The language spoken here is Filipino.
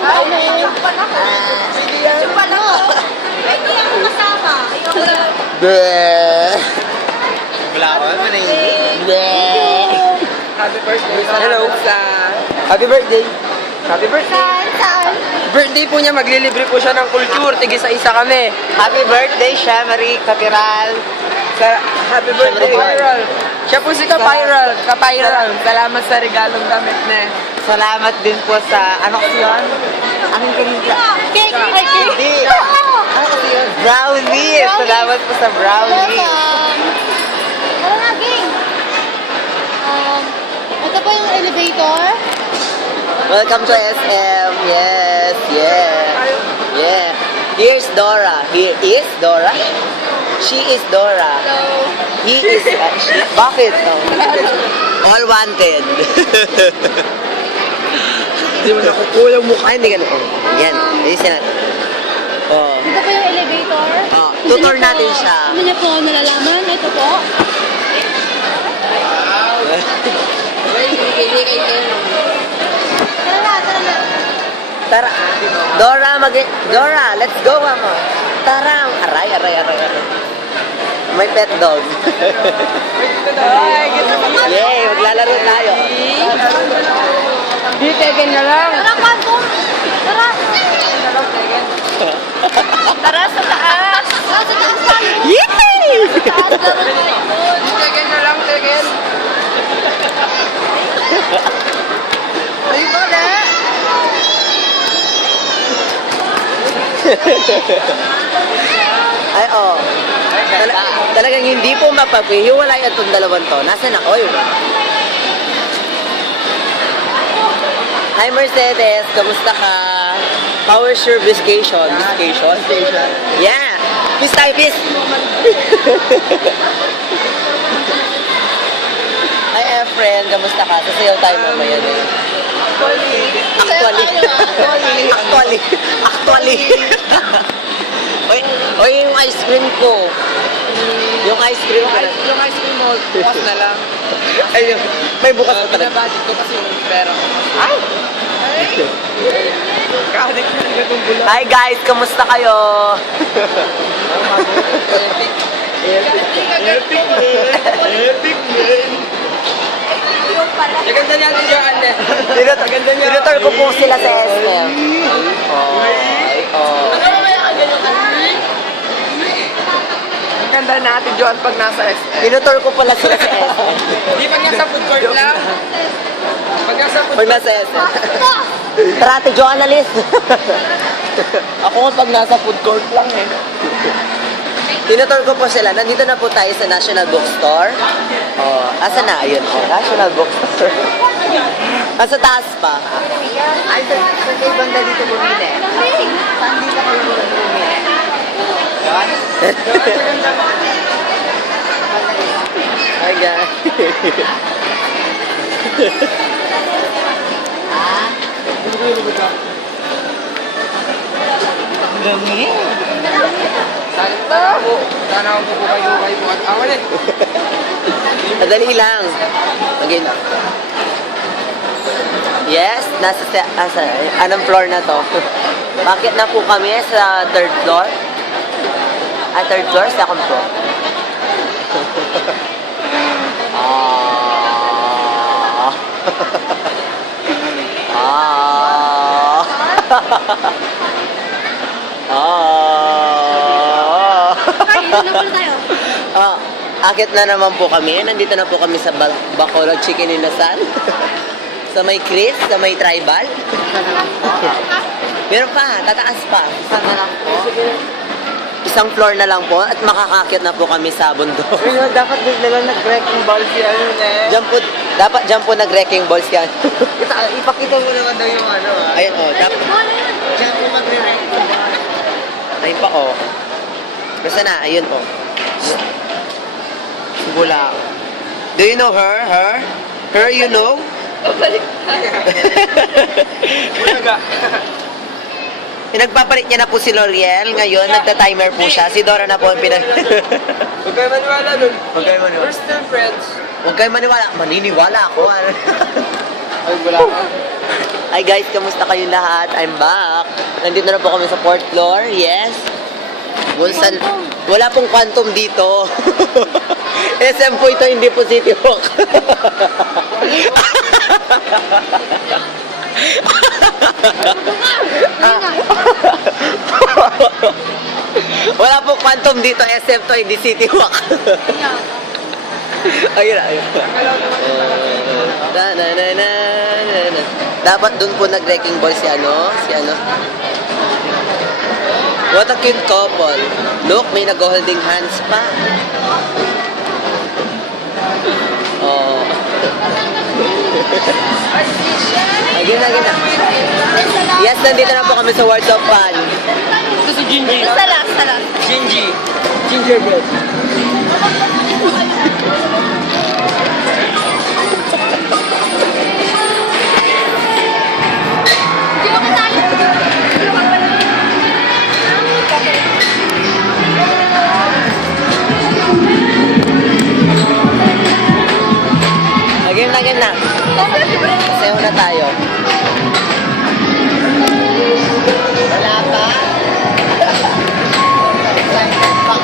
dami. Yung pala ko. Hindi ako kasama. Ayoko lang. Bleh. Wala ko, ano na yun? Bleh. Happy birthday. Hello sa... Happy birthday. Happy birthday. Saan? Birthday po niya, maglilibre po siya ng culture. Tig-isa-isa kami. Happy birthday, siya, Marie Capiral. Happy birthday, Viral. Siya po si Ka-Viral. Ka-Viral. Salamat sa regalong damit na. Salamat din po sa, ano kasi yun? Anong kanina? Cake! Ay, cake! Hindi. Oo! Ano kasi yun? Brownie! Salamat po sa brownie. Welcome! Tara na, game! Ito po yung elevator. Welcome to SM. Yes, yeah. Yeah. Here's Dora. Here is Dora. She is Dora. Hello. He is... she. Bakit? No? All wanted. Hindi mo nakukulang mukha. Ay, hindi ka na. Yan. Ayusin natin. Oh. Ito po yung elevator. Oh, tutor natin siya. Ano niyo po nalalaman? Ito po. Tara na, tara na. Tara. Dora, Dora, let's go, mama. Tara. Aray. May pet dog. Yay, maglalaro tayo. Di, tegen na lang. Tara, Quantum! Tara! Tara sa taas! Tara sa taas tayo! Yay! Sa taas, laro tayo. Tegen na lang, tegen. Ay, pala. Ay, oh. Talagang hindi po mapaghihiwalay itong dalawang to. Nasaan ako? Hi, Mercedes. Kamusta ka? How was your vacation? Vacation? Yeah. Peace tayo, peace. Hi, Efren. Kamusta ka? Sasayaw tayo mamaya na yun. Actually. Oy, yung ice cream ko. Yung ice cream ko. Yung ice cream mo, bukas na lang. Ayun, may bukas na talaga. Binabudget ko kasi yung pera ko. Ay! Kahadik na nga itong bula. Hi guys, kamusta kayo? Epic man! Yung pala. Ganda niya ang dyan eh. Tinutor ko po sila sa SM. Oh. Ano ba yung ganyan ka? Ang ganda natin dyan pag nasa SM. Tinutor ko pala sila sa SM. Di ba niya sa food court lang? Pag nasa food Pag court, nasa SM. Tara, ate journalist. Ako nga pag nasa food court lang eh. Tinutor ko po sila. Nandito na po tayo sa National Bookstore. Oh, asa na? Ayun. Oh, National Bookstore. Nasa taas pa. Ay, sa kay banda dito bumili. Saan dito kayo bumili? Hi guys. Ang dami. sana ako bukay-bukay mo at awan eh. Madali lang. Again. Yes, anong floor na to? Bakit na po kami sa third floor? Third floor, second floor. Dito na pala tayo. Akit na naman po kami. Nandito na po kami sa Bacolod Chicken Inasal. Sa may Chris, sa may Tribal. Meron pa, tataas pa. Isang floor na lang po at makakakit na po kami sa bundok. Dapat bigla nag-wrecking ball si ano eh. Dapat dyan po nag-wrecking balls yan. Ipakita mo naman daw yung ano ah. Ayun o, dapat Diyan po magre-wrecking ball. ayun pa o. Basta na, ayun o. Bula. Do you know her? Her, you know? Pinagpapalit niya na po si L'Oreal. Ngayon, nagta-timer po siya. Si Dora na po ang Huwag kayo maniwala dun. Huwag kayo maniwala. We're still friends. Huwag kayo maniwala. Maniniwala ako. Ay, wala ka. Hi guys, kamusta kayong lahat? I'm back. Nandito na po kami sa 4th floor. Yes. Wala pong quantum dito. SM po ito, hindi po City Walk. Wala pong quantum dito, SM to, hindi City Walk. Ayun na, ayun. Na, na, na, na, na, na. Dapat dun po nag-wrecking ball si ano. What a cute couple. Look, may nag-holding hands pa. Oh. Again na. Yes, nandito na po kami sa Words of Fun. Ito si Gingy. Sa last. Gingy. Gingerbread. Hindi mo kasali. Again na. Sayo na tayo. Wala pa? Excited pa